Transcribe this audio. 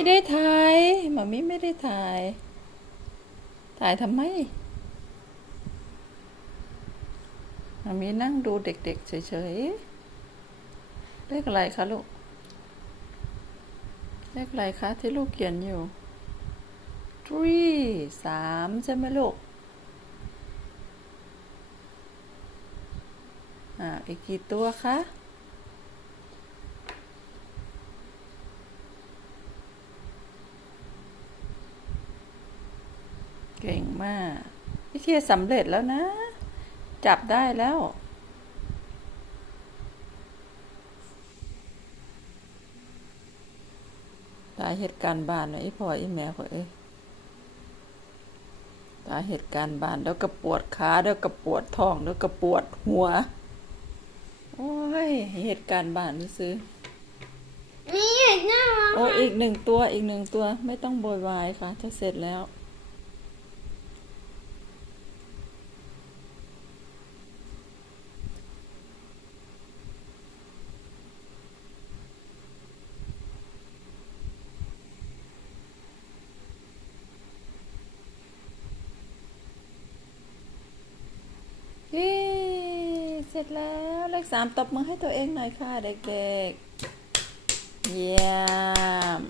ไม่ได้ถ่ายหมามิไม่ได้ถ่าย ถ่ายทำไมหมามินั่งดูเด็กๆเฉยๆเลขอะไรคะลูกเลขอะไรคะที่ลูกเขียนอยู่ three สามใช่ไหมลูก อ่า อีกกี่ตัวคะ เก่งมากพิธีสำเร็จแล้วนะ จับได้แล้ว ตายเหตุการณ์บ้านนะไอ้พ่อไอ้แม่พ่อเอ้ยตายเหตุการณ์บ้านแล้วก็ปวดขาแล้วก็ปวดท้องแล้วก็ปวดหัว โอ้ยเหตุการณ์บ้านนี่ซื้อนี่อีกหน้ามาโอ้อีกหนึ่งตัวอีกหนึ่งตัวไม่ต้องโวยวายค่ะจะเสร็จแล้ว เย้เส ร็จแล้ว เลขสามตบมือให้ตัวเองหน่อยค่ะเด็กๆ เยี่ยม